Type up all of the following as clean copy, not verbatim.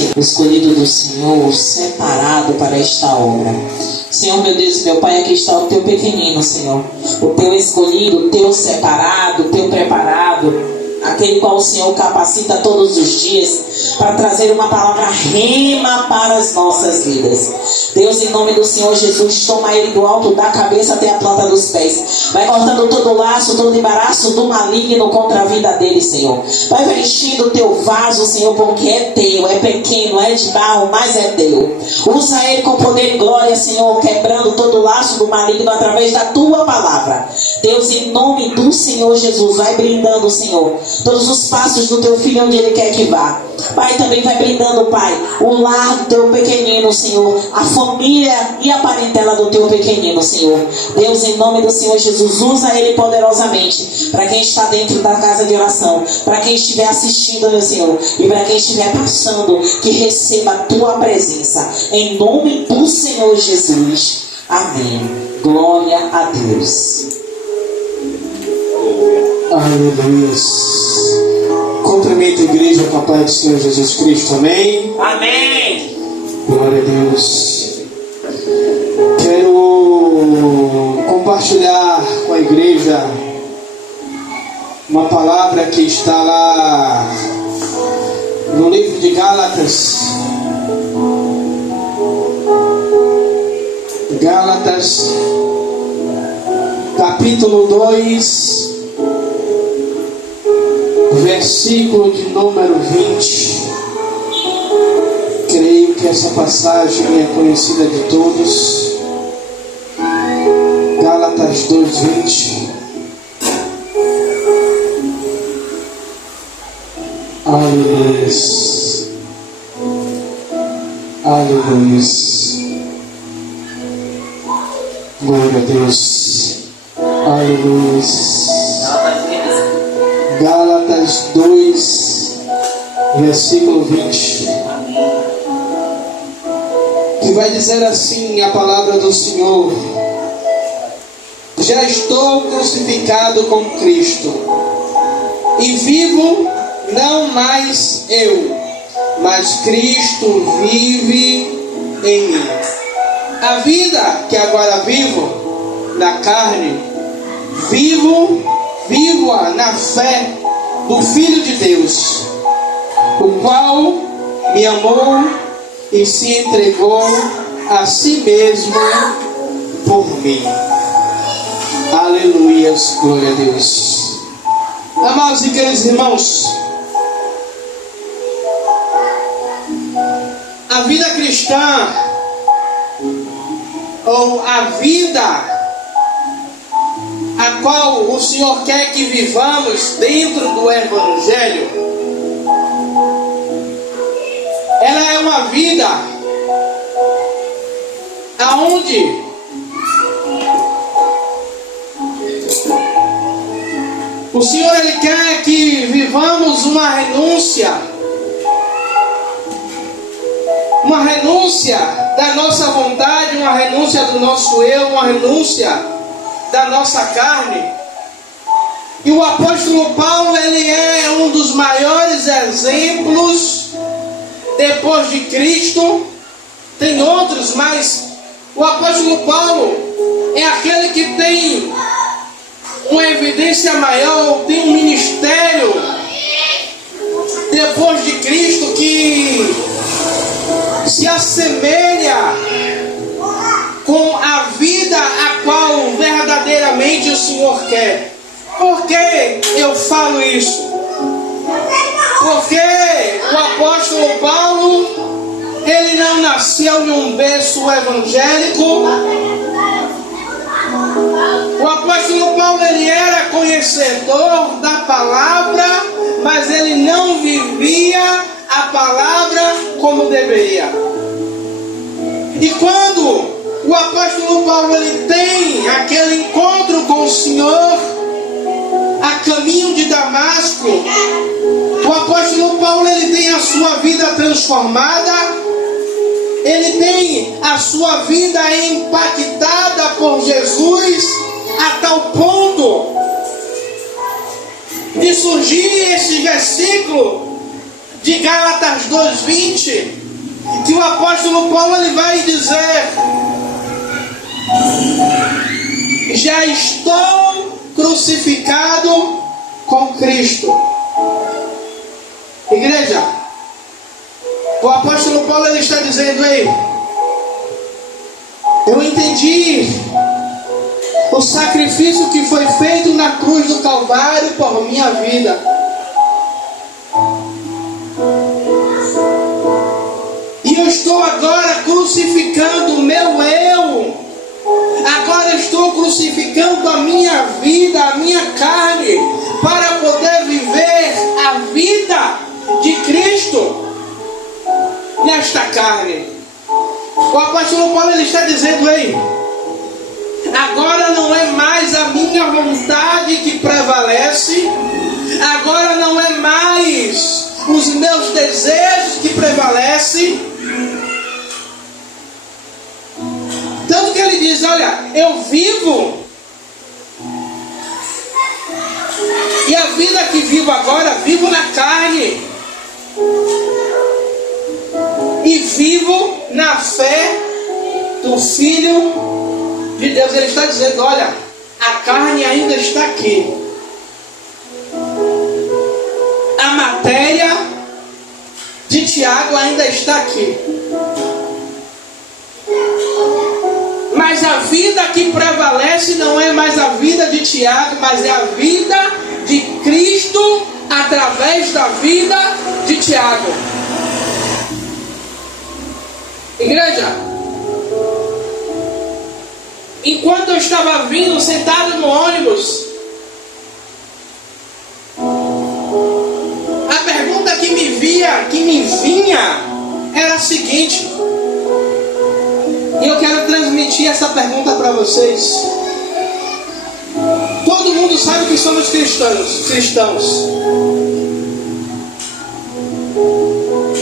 Senhor, escolhido do Senhor, separado para esta obra. Senhor, meu Deus, meu Pai, aqui está o teu pequenino, Senhor. O teu escolhido, o teu separado, o teu preparado. Aquele qual o Senhor capacita todos os dias para trazer uma palavra rema para as nossas vidas. Deus, em nome do Senhor Jesus, toma ele do alto da cabeça até a planta dos pés. Vai cortando todo laço, todo embaraço do maligno contra a vida dele, Senhor. Vai enchendo o teu vaso, Senhor, porque é teu, é pequeno, é de barro, mas é teu. Usa ele com poder e glória, Senhor, quebrando todo laço do maligno através da tua palavra. Deus, em nome do Senhor Jesus, vai brindando, Senhor, todos os passos do teu filho onde ele quer que vá. Pai, também vai brindando, Pai, o lar do teu pequenino, Senhor, a família e a parentela do teu pequenino, Senhor. Deus, em nome do Senhor Jesus, usa ele poderosamente para quem está dentro da casa de oração, para quem estiver assistindo, meu Senhor, e para quem estiver passando, que receba a tua presença, em nome do Senhor Jesus. Amém. Glória a Deus. Aleluia. Cumprimento a igreja com a paz do Senhor Jesus Cristo. Amém? Amém. Glória a Deus. Quero compartilhar com a igreja uma palavra que está lá no livro de Gálatas. Gálatas, capítulo 2. Versículo de número 20. Creio que essa passagem é conhecida de todos. Gálatas 2:20. Aleluia. Aleluia. Glória a Deus. Aleluia. Gálatas 2, versículo 20, que vai dizer assim a palavra do Senhor: já estou crucificado com Cristo, e vivo não mais eu, mas Cristo vive em mim. A vida que agora vivo na carne, vivo-a na fé do Filho de Deus, o qual me amou e se entregou a si mesmo por mim. Aleluia, glória a Deus. Amados e queridos irmãos, a vida cristã, ou a vida a qual o Senhor quer que vivamos dentro do Evangelho, ela é uma vida aonde o Senhor ele quer que vivamos uma renúncia da nossa vontade, uma renúncia do nosso eu, uma renúncia da nossa carne. E o apóstolo Paulo, ele é um dos maiores exemplos depois de Cristo. Tem outros, mas o apóstolo Paulo é aquele que tem uma evidência maior, tem um ministério depois de Cristo que se assemelha com a vida a qual verdadeiramente o Senhor quer. Por que eu falo isso? Porque o apóstolo Paulo, ele não nasceu em um berço evangélico. O apóstolo Paulo, ele era conhecedor da palavra, mas ele não vivia a palavra como deveria. E quando o apóstolo Paulo ele tem aquele encontro com o Senhor a caminho de Damasco, o apóstolo Paulo ele tem a sua vida transformada, ele tem a sua vida impactada por Jesus a tal ponto de surgir esse versículo de Gálatas 2:20, que o apóstolo Paulo ele vai dizer: já estou crucificado com Cristo. Igreja, o apóstolo Paulo ele está dizendo: ei, eu entendi o sacrifício que foi feito na cruz do Calvário por minha vida. E eu estou agora crucificando o meu eu. Agora estou crucificando a minha vida, a minha carne, para poder viver a vida de Cristo nesta carne. O apóstolo Paulo ele está dizendo: ei, agora não é mais a minha vontade que prevalece, agora não é mais os meus desejos que prevalecem. Tanto que ele diz: olha, eu vivo, e a vida que vivo agora, vivo na carne, e vivo na fé do Filho de Deus. Ele está dizendo: olha, a carne ainda está aqui, a matéria de Tiago ainda está aqui, mas a vida que prevalece não é mais a vida de Tiago, mas é a vida de Cristo através da vida de Tiago. Igreja, enquanto eu estava vindo, sentado no ônibus, a pergunta que me vinha era a seguinte, e eu quero transmitir essa pergunta para vocês. Todo mundo sabe que somos cristãos.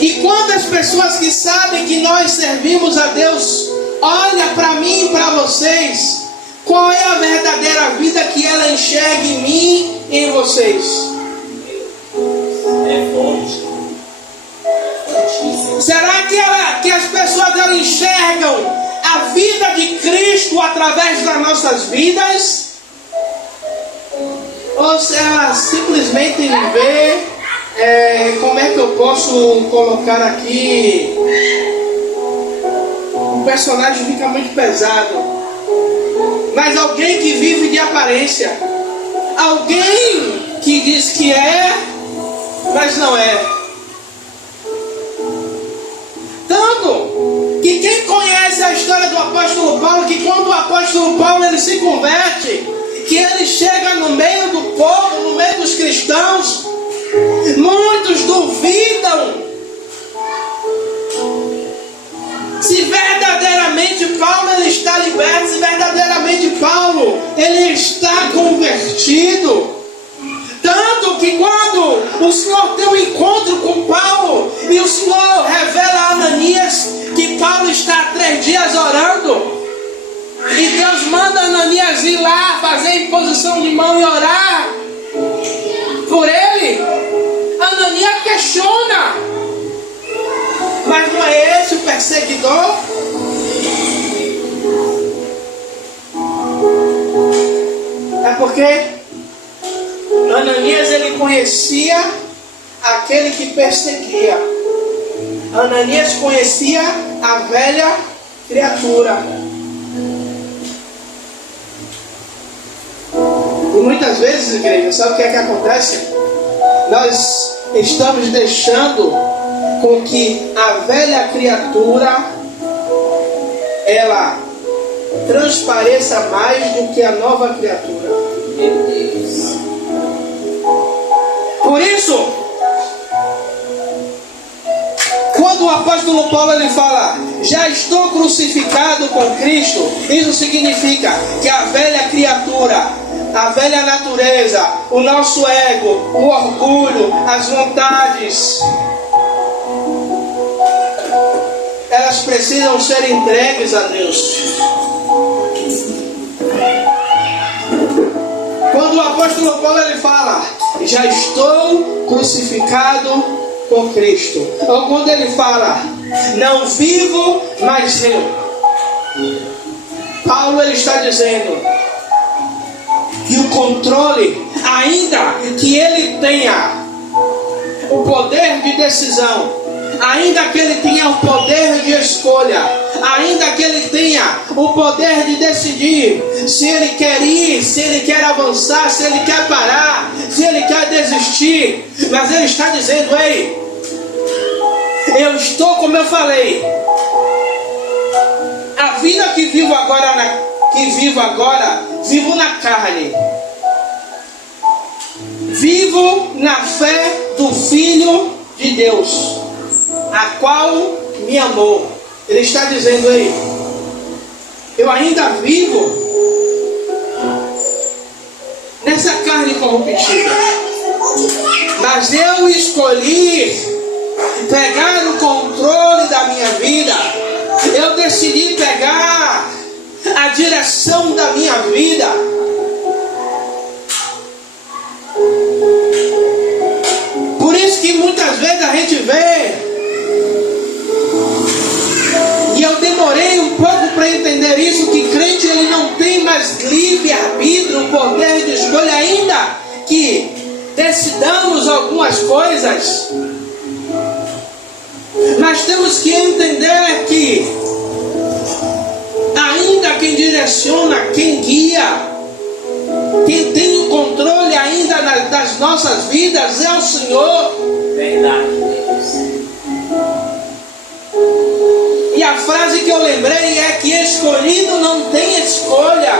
E quantas pessoas que sabem que nós servimos a Deus, olha para mim e para vocês, qual é a verdadeira vida que ela enxerga em mim e em vocês? Será que as pessoas elas enxergam a vida de Cristo através das nossas vidas? Ou se elas simplesmente vê, como é que eu posso colocar aqui, o personagem fica muito pesado, mas alguém que vive de aparência, alguém que diz que é, mas não é. Tanto que quem conhece a história do apóstolo Paulo, que quando o apóstolo Paulo ele se converte, que ele chega no meio do povo, no meio dos cristãos, muitos duvidam se verdadeiramente Paulo ele está liberto, se verdadeiramente Paulo ele está convertido. Tanto que quando o Senhor tem um encontro com Paulo e o Senhor revela a Ananias que Paulo está há 3 dias orando, e Deus manda Ananias ir lá fazer imposição de mão e orar por ele, Ananias questiona: mas não é esse o perseguidor? É porque Ananias ele conhecia aquele que perseguia. Ananias conhecia a velha criatura. E muitas vezes, igreja, sabe o que é que acontece? Nós estamos deixando com que a velha criatura ela transpareça mais do que a nova criatura. Por isso, quando o apóstolo Paulo ele fala: já estou crucificado com Cristo, isso significa que a velha criatura, a velha natureza, o nosso ego, o orgulho, as vontades, elas precisam ser entregues a Deus. Quando o apóstolo Paulo ele fala: já estou crucificado com Cristo. Ou quando ele fala, não vivo, mas eu. Paulo ele está dizendo que o controle, ainda que ele tenha o poder de decisão, ainda que ele tenha o poder de escolha, ainda que ele tenha o poder de decidir se ele quer ir, se ele quer avançar, se ele quer parar, se ele quer desistir, mas ele está dizendo, ei, eu estou, como eu falei, a vida que vivo agora, vivo na carne, vivo na fé do Filho de Deus, a qual me amou. Ele está dizendo aí, eu ainda vivo nessa carne corruptível, mas eu escolhi pegar o controle da minha vida. Eu decidi pegar a direção da minha vida. Por isso que muitas vezes a gente vê, e eu demorei um pouco para entender isso, que crente ele não tem mais livre-arbítrio, poder de escolha, ainda que decidamos algumas coisas. Mas temos que entender que ainda quem direciona, quem guia, quem tem o controle ainda das nossas vidas é o Senhor. Verdade. E a frase que eu lembrei é que escolhido não tem escolha.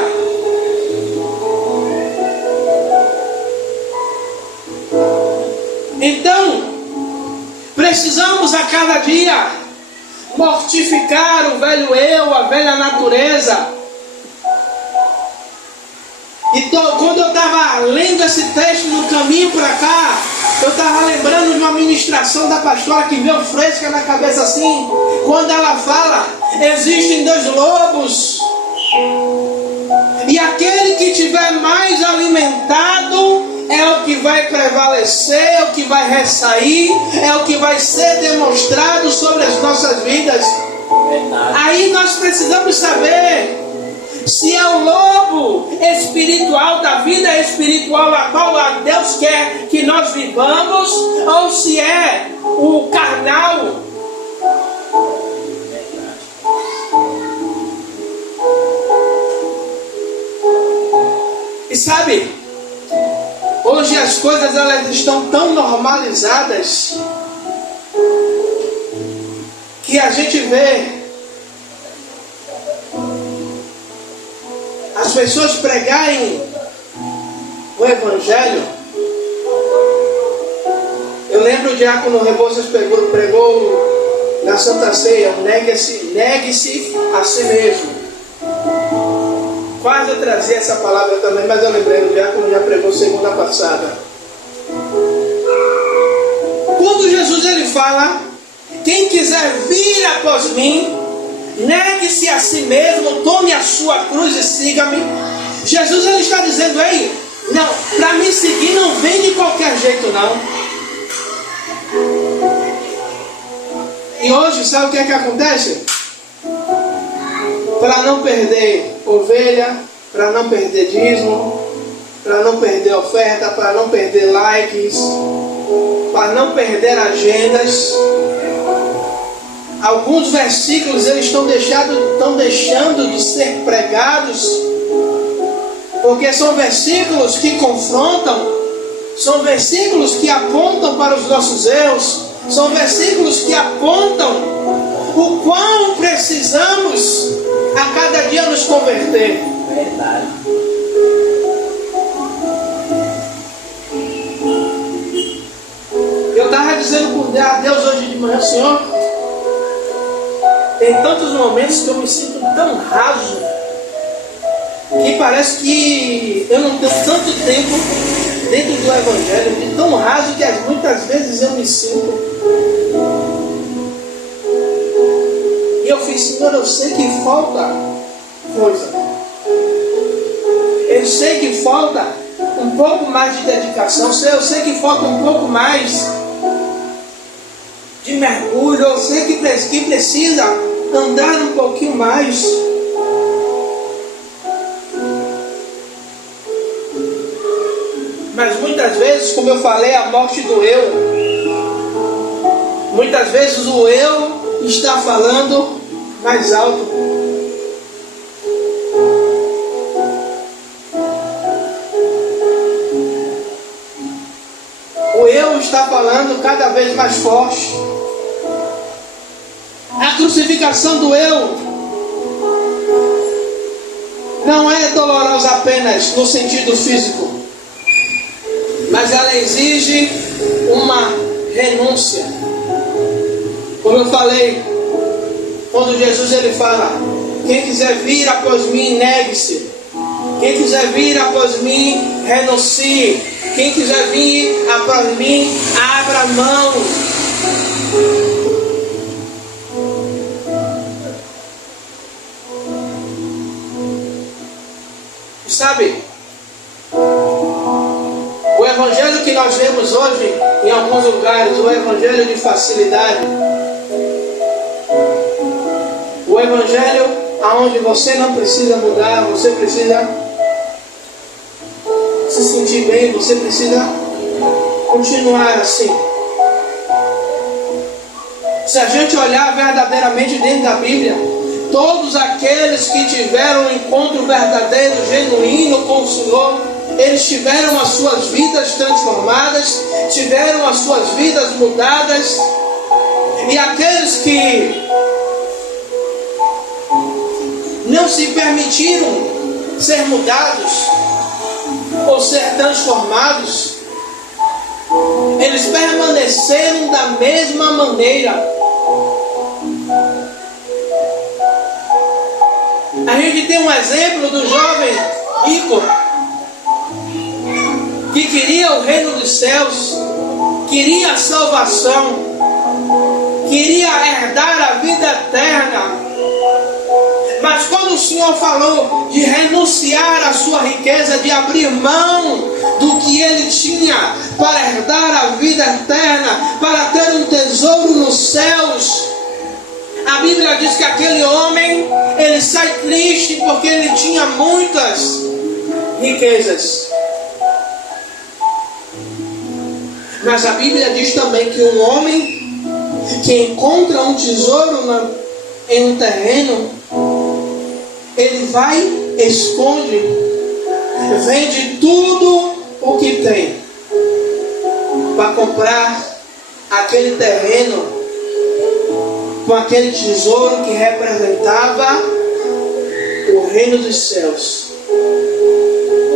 Então, precisamos a cada dia mortificar o velho eu, a velha natureza. E quando eu estava lendo esse texto no caminho para cá, eu estava lembrando de uma ministração da pastora que veio fresca na cabeça assim, quando ela fala, existem dois lobos, e aquele que tiver mais alimentado é o que vai prevalecer, é o que vai ressair, é o que vai ser demonstrado sobre as nossas vidas. Verdade. Aí nós precisamos saber se é o lobo espiritual da vida espiritual a qual Deus quer que nós vivamos, ou se é o carnal. E sabe, hoje as coisas elas estão tão normalizadas que a gente vê as pessoas pregarem o Evangelho. Eu lembro o diácono Rebouças pregou na Santa Ceia, negue-se a si mesmo. Quase eu trazia essa palavra também, mas eu lembrei, o diácono já pregou segunda passada. Quando Jesus ele fala, quem quiser vir após mim, negue-se a si mesmo, tome a sua cruz e siga-me. Jesus ele está dizendo, ei, não, para me seguir não vem de qualquer jeito não. E hoje sabe o que é que acontece? Para não perder ovelha, para não perder dízimo, para não perder oferta, para não perder likes, para não perder agendas, alguns versículos eles estão deixando de ser pregados, porque são versículos que confrontam, são versículos que apontam para os nossos erros, são versículos que apontam o quão precisamos a cada dia nos converter. Verdade. Eu estava dizendo a Deus hoje de manhã, Senhor, tem tantos momentos que eu me sinto tão raso, que parece que eu não tenho tanto tempo dentro do Evangelho, de tão raso que muitas vezes eu me sinto. E eu fiz, Senhor, eu sei que falta coisa. Eu sei que falta um pouco mais de dedicação. Eu sei que falta um pouco mais de mergulho, eu sei que precisa andar um pouquinho mais. Mas muitas vezes, como eu falei, a morte do eu. Muitas vezes o eu está falando mais alto. O eu está falando cada vez mais forte. A crucificação do eu não é dolorosa apenas no sentido físico, mas ela exige uma renúncia. Como eu falei, quando Jesus ele fala: quem quiser vir após mim, negue-se. Quem quiser vir após mim, renuncie. Quem quiser vir após mim, abra mão. Sabe, o evangelho que nós vemos hoje em alguns lugares, o evangelho de facilidade, o evangelho aonde você não precisa mudar, você precisa se sentir bem, você precisa continuar assim. Se a gente olhar verdadeiramente dentro da Bíblia, todos aqueles que tiveram um encontro verdadeiro, genuíno com o Senhor, eles tiveram as suas vidas transformadas, tiveram as suas vidas mudadas. E aqueles que não se permitiram ser mudados ou ser transformados, eles permaneceram da mesma maneira. A gente tem um exemplo do jovem rico que queria o reino dos céus, queria a salvação, queria herdar a vida eterna. Mas quando o Senhor falou de renunciar à sua riqueza, de abrir mão do que ele tinha para herdar a vida eterna, para ter um tesouro nos céus, a Bíblia diz que aquele homem, ele sai triste porque ele tinha muitas riquezas. Mas a Bíblia diz também que um homem que encontra um tesouro em um terreno, ele vai, esconde, vende tudo o que tem para comprar aquele terreno com aquele tesouro que representava o reino dos céus.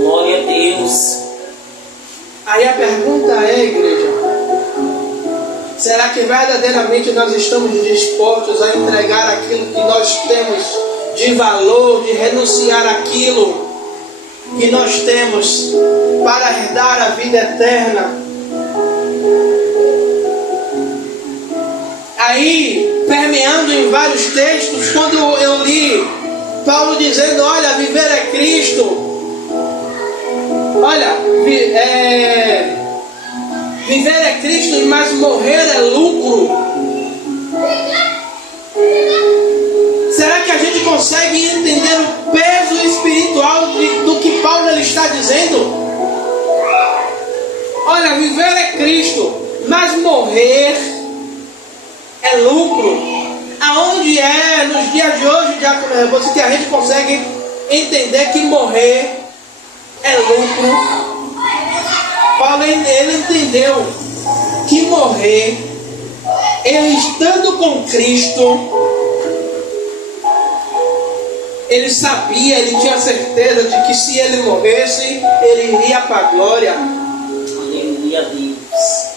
Glória a Deus. Aí a pergunta é, igreja, será que verdadeiramente nós estamos dispostos a entregar aquilo que nós temos de valor, de renunciar aquilo que nós temos para herdar a vida eterna? Aí, permeando em vários textos, quando eu li Paulo dizendo: olha, viver é Cristo, olha, viver é Cristo, mas morrer é lucro. Será que a gente consegue entender o peso espiritual do que Paulo ele está dizendo? Olha, viver é Cristo, mas morrer é lucro. Aonde é nos dias de hoje, Diácono Rebouças, que a gente consegue entender que morrer é lucro? Paulo ele entendeu que morrer, ele estando com Cristo, ele sabia, ele tinha certeza de que se ele morresse, ele iria para a glória. Aleluia a Deus.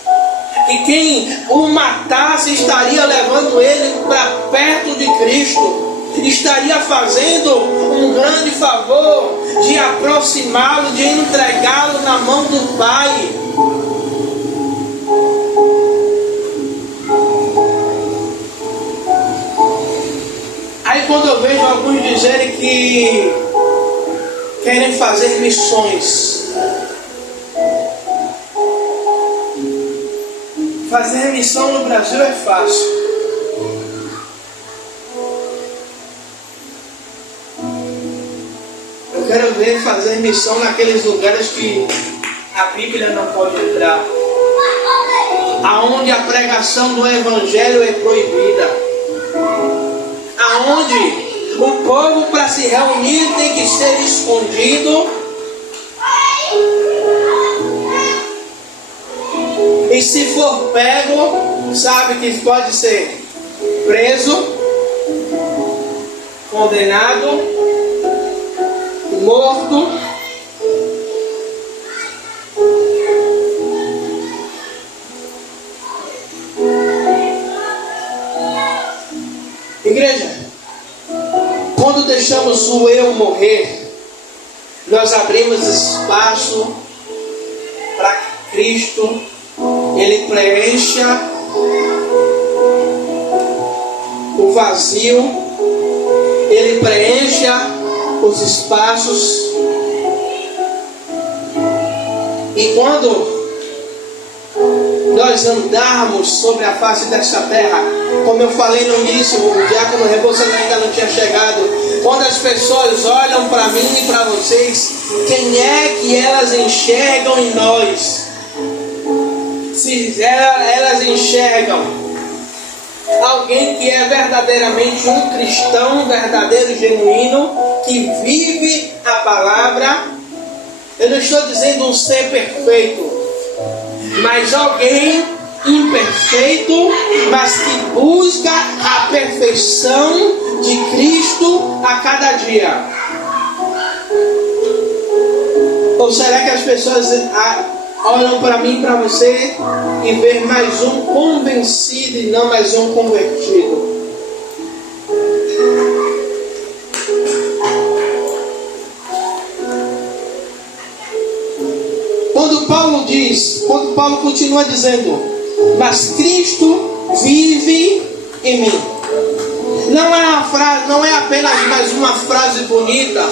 E quem o matasse estaria levando ele para perto de Cristo, estaria fazendo um grande favor de aproximá-lo, de entregá-lo na mão do Pai. Aí quando eu vejo alguns dizerem que querem fazer missões, Fazer missão no Brasil é fácil. Eu quero ver fazer missão naqueles lugares que a Bíblia não pode entrar, aonde a pregação do Evangelho é proibida, aonde o povo para se reunir tem que ser escondido, e se for pego, sabe que pode ser preso, condenado, morto. Igreja, quando deixamos o eu morrer, nós abrimos espaço para que Cristo ele preencha o vazio, ele preencha os espaços. E quando nós andarmos sobre a face desta terra, como eu falei no início, o diácono Rebouças ainda não tinha chegado, quando as pessoas olham para mim e para vocês, quem é que elas enxergam em nós? Se elas enxergam alguém que é verdadeiramente um cristão verdadeiro e genuíno, que vive a palavra, eu não estou dizendo um ser perfeito, mas alguém imperfeito, mas que busca a perfeição de Cristo a cada dia. Ou será que as pessoas olham para mim e para você e veem mais um convencido e não mais um convertido? Quando Paulo continua dizendo, mas Cristo vive em mim, não é apenas mais uma frase bonita,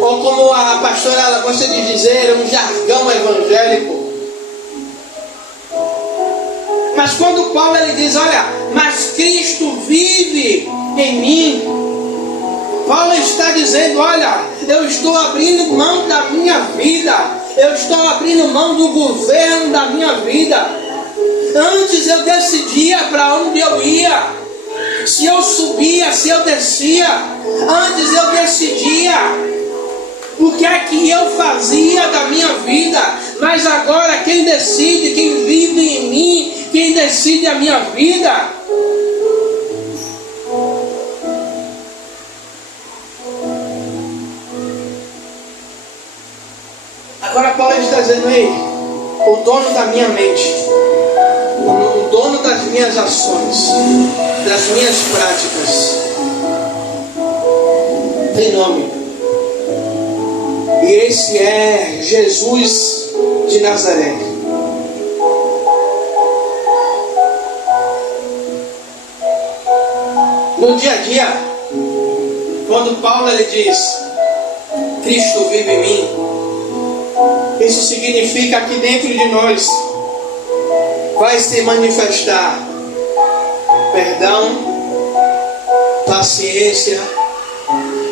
ou como a pastora ela gosta de dizer, um jargão evangélico. Mas quando Paulo ele diz, olha, mas Cristo vive em mim, Paulo está dizendo, olha, eu estou abrindo mão da minha vida, eu estou abrindo mão do governo da minha vida. Antes eu decidia para onde eu ia, se eu subia, se eu descia. Antes eu decidia o que é que eu fazia da minha vida. Mas agora quem decide, quem vive em mim, quem decide a minha vida, agora Paulo está dizendo, ei, o dono da minha mente, o dono das minhas ações, das minhas práticas, tem nome. E esse é Jesus de Nazaré. No dia a dia, quando Paulo ele diz, Cristo vive em mim, isso significa que dentro de nós vai se manifestar perdão, paciência,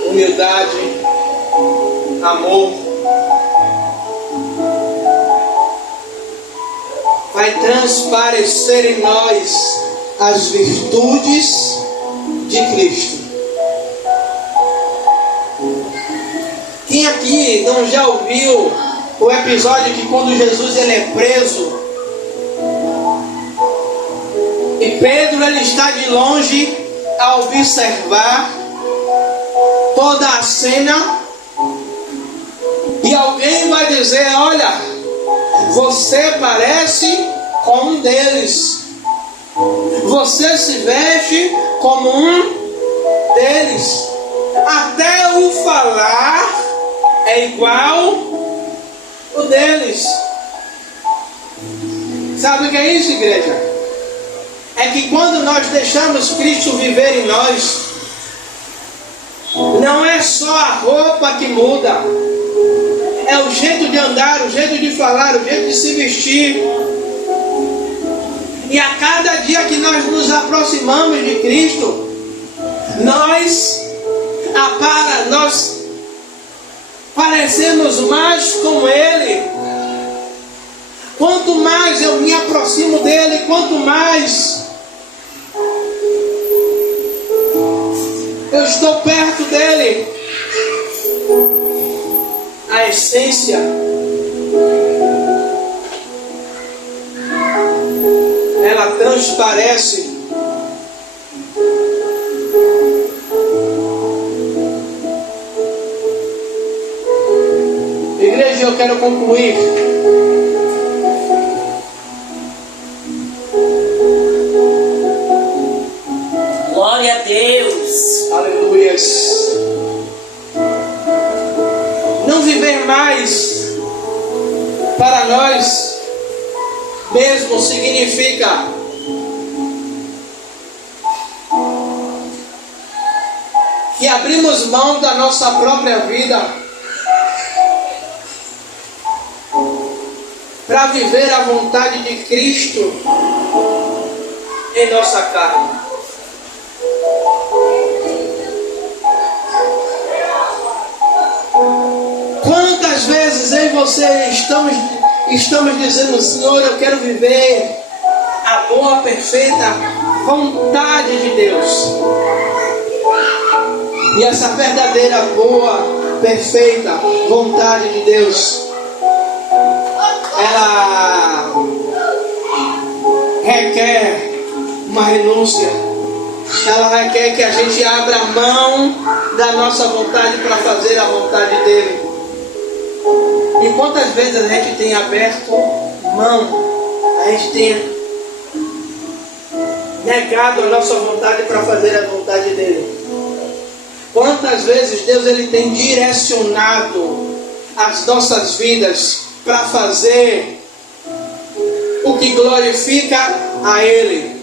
humildade, amor. Vai transparecer em nós as virtudes de Cristo. Quem aqui não já ouviu o episódio que quando Jesus ele é preso e Pedro ele está de longe a observar toda a cena, e alguém vai dizer, olha, você parece com um deles, você se veste como um deles, até o falar é igual o deles. Sabe o que é isso, igreja? É que quando nós deixamos Cristo viver em nós, não é só a roupa que muda, é o jeito de andar, o jeito de falar, o jeito de se vestir. E a cada dia que nós nos aproximamos de Cristo, nós parecemos mais com Ele. Quanto mais eu me aproximo dEle, quanto mais eu estou perto dEle, a essência ela transparece. Igreja, eu quero concluir. Glória a Deus. Aleluias. Não viver mais para nós mesmo significa que abrimos mão da nossa própria vida para viver a vontade de Cristo em nossa carne. Quantas vezes eu e você estamos dizendo: Senhor, eu quero viver a boa, perfeita vontade de Deus. E essa verdadeira, boa, perfeita vontade de Deus, ela requer uma renúncia. Ela requer que a gente abra mão da nossa vontade para fazer a vontade dele. E quantas vezes a gente tem aberto mão, a gente tem negado a nossa vontade para fazer a vontade dele. Quantas vezes Deus ele tem direcionado as nossas vidas para fazer o que glorifica a Ele.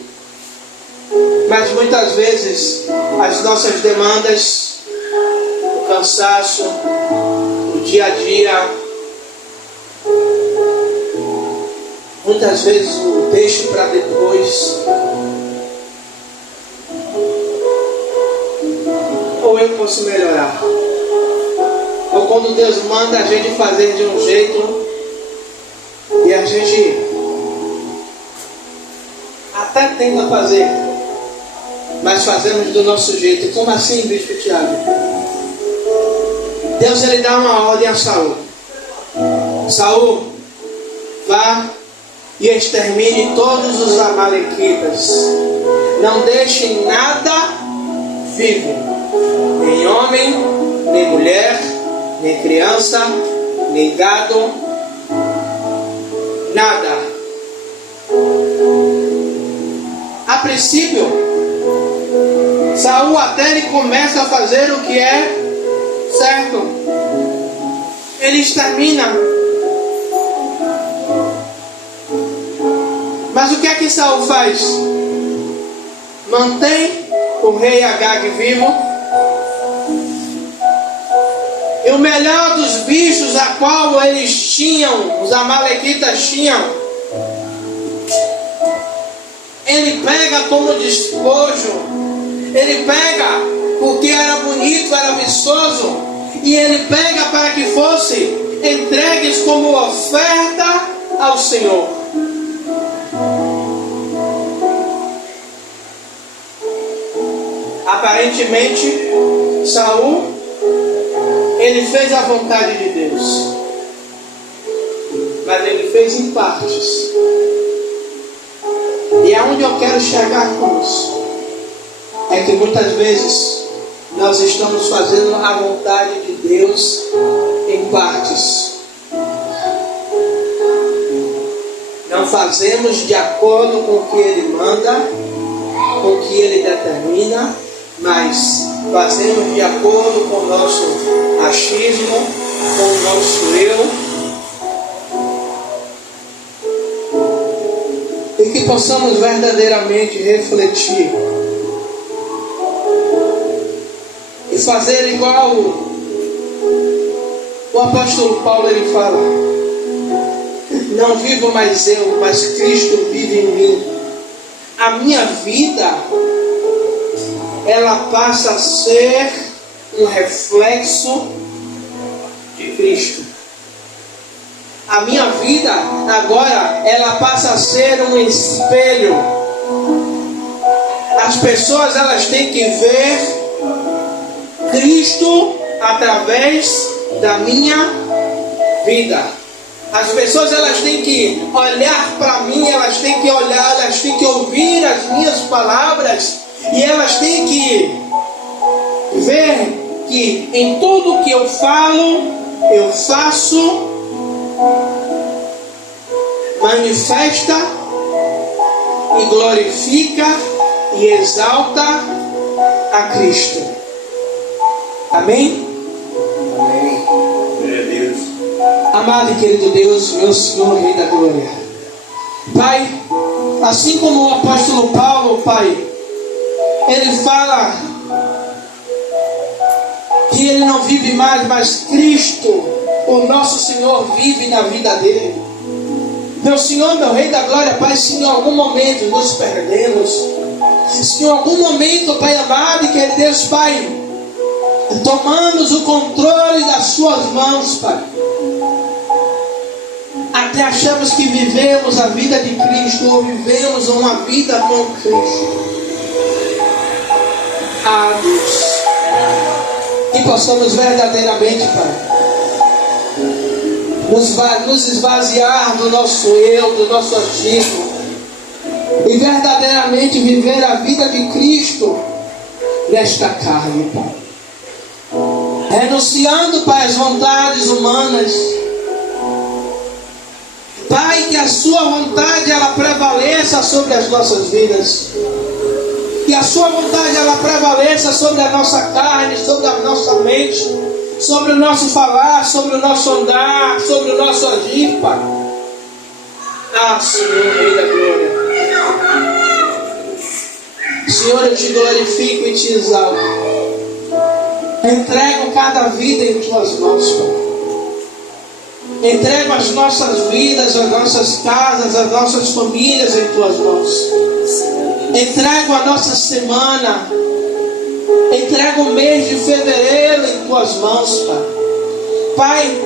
Mas muitas vezes as nossas demandas, o cansaço, o dia a dia, muitas vezes o deixo para depois. Ou eu posso melhorar. Ou quando Deus manda a gente fazer de um jeito e a gente até tenta fazer, mas fazemos do nosso jeito. Como assim, Bispo Tiago? Deus ele dá uma ordem a Saul: Saul, vá e extermine todos os amalequitas. Não deixe nada vivo, nem homem, nem mulher, nem criança, nem gado, nada. A princípio, Saul até ele começa a fazer o que é certo. Ele extermina. Mas o que é que Saul faz? Mantém o rei Agag vivo. E o melhor dos bichos a qual eles tinham, os amalequitas tinham, ele pega como despojo. Ele pega porque era bonito, era viçoso, e ele pega para que fosse entregues como oferta ao Senhor. Aparentemente, Saul, ele fez a vontade de Deus, mas ele fez em partes. E aonde eu quero chegar com isso é que muitas vezes nós estamos fazendo a vontade de Deus em partes. Não fazemos de acordo com o que Ele manda, com o que Ele determina, mas fazemos de acordo com o nosso achismo, com o nosso eu. E que possamos verdadeiramente refletir e fazer igual o apóstolo Paulo ele fala: não vivo mais eu, mas Cristo vive em mim. a minha vida, ela passa a ser um reflexo de Cristo. A minha vida agora, ela passa a ser um espelho. As pessoas, elas têm que ver Cristo através da minha vida. As pessoas, elas têm que olhar para mim, elas têm que olhar, elas têm que ouvir as minhas palavras, e elas têm que ver que em tudo que eu falo, eu faço, manifesta e glorifica e exalta a Cristo. Amém? Amém. Glória a Deus. Amado e querido Deus, meu Senhor, Rei da Glória. Pai, assim como o apóstolo Paulo, Pai, ele fala que ele não vive mais, mas Cristo, o nosso Senhor, vive na vida dele. Meu Senhor, meu Rei da Glória, Pai, se em algum momento nos perdemos, se em algum momento, Pai amado e querido Deus, Pai, tomamos o controle das suas mãos, Pai, até achamos que vivemos a vida de Cristo, ou vivemos uma vida com Cristo. Ah, Deus, que possamos verdadeiramente, Pai, nos esvaziar do nosso eu, do nosso ativo, e verdadeiramente viver a vida de Cristo nesta carne, Pai. Renunciando, Pai, às vontades humanas. Pai, que a sua vontade, ela prevaleça sobre as nossas vidas. Que a sua vontade, ela prevaleça sobre a nossa carne, sobre a nossa mente, sobre o nosso falar, sobre o nosso andar, sobre o nosso agir, Pai. Ah, Senhor, Rei da Glória. Senhor, eu te glorifico e te exalto. Entrego cada vida em tuas mãos, Pai. Entrego as nossas vidas, as nossas casas, as nossas famílias em tuas mãos. Entrego a nossa semana. Entrego o mês de fevereiro em tuas mãos, Pai. Pai,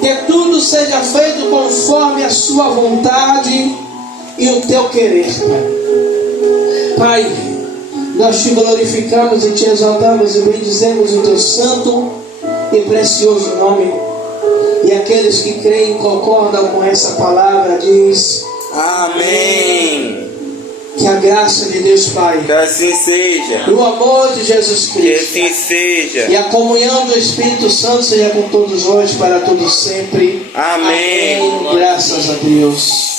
que tudo seja feito conforme a sua vontade e o teu querer, Pai. Pai, nós te glorificamos e te exaltamos e bendizemos o teu santo e precioso nome. E aqueles que creem e concordam com essa palavra diz: Amém. Que a graça de Deus Pai, Que assim seja. o amor de Jesus Que Cristo assim seja. e a comunhão do Espírito Santo seja com todos hoje para todos sempre. Amém. Amém. Graças a Deus.